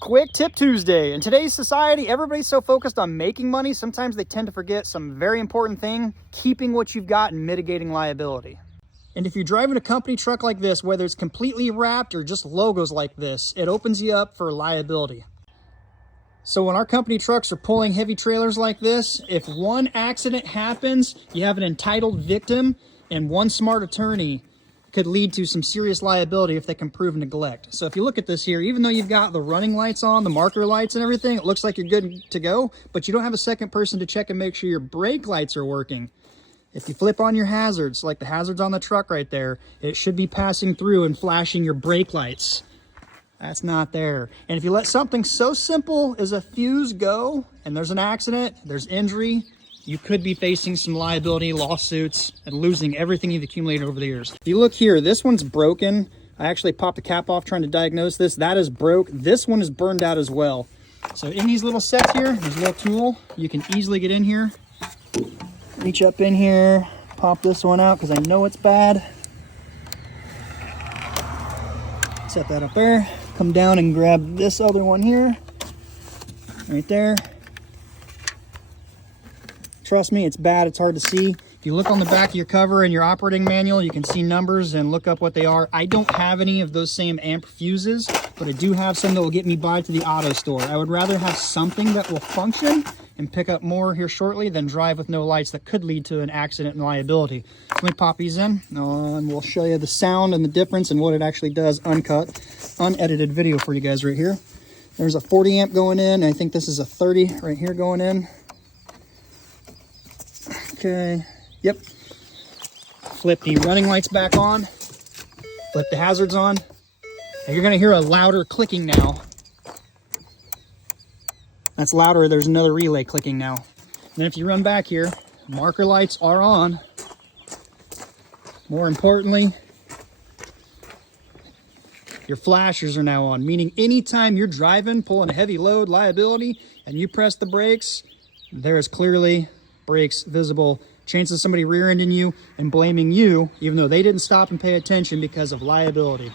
Quick Tip Tuesday. In today's society, everybody's so focused on making money, sometimes they tend to forget some very important thing, keeping what you've got and mitigating liability. And if you're driving a company truck like this, whether it's completely wrapped or just logos like this, it opens you up for liability. So when our company trucks are pulling heavy trailers like this, if one accident happens, you have an entitled victim, and one smart attorney could lead to some serious liability if they can prove neglect. So if you look at this here, even though you've got the running lights on, the marker lights and everything, it looks like you're good to go, but you don't have a second person to check and make sure your brake lights are working. If you flip on your hazards, like the hazards on the truck right there, it should be passing through and flashing your brake lights. That's not there. And if you let something so simple as a fuse go and there's an accident, there's injury, you could be facing some liability lawsuits and losing everything you've accumulated over the years. If you look here, this one's broken. I actually popped the cap off trying to diagnose this. That is broke. This one is burned out as well. So in these little sets here, there's a little tool. You can easily get in here, reach up in here, pop this one out because I know it's bad. Set that up there. Come down and grab this other one here, right there. Trust me, it's bad, it's hard to see. If you look on the back of your cover in your operating manual, you can see numbers and look up what they are. I don't have any of those same amp fuses, but I do have some that will get me by to the auto store. I would rather have something that will function and pick up more here shortly than drive with no lights that could lead to an accident and liability. Let me pop these in and we'll show you the sound and the difference and what it actually does uncut, unedited video for you guys right here. There's a 40 amp going in. I think this is a 30 right here going in. Okay, yep. Flip the running lights back on, flip the hazards on, and you're gonna hear a louder clicking now. That's louder, there's another relay clicking now. And then if you run back here, marker lights are on. More importantly, your flashers are now on, meaning anytime you're driving, pulling a heavy load, liability, and you press the brakes, there is clearly brakes visible. Chances of somebody rear-ending you and blaming you, even though they didn't stop and pay attention because of liability.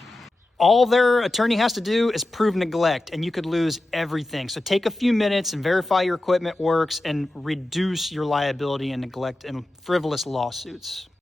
All their attorney has to do is prove neglect, and you could lose everything. So take a few minutes and verify your equipment works and reduce your liability and neglect and frivolous lawsuits.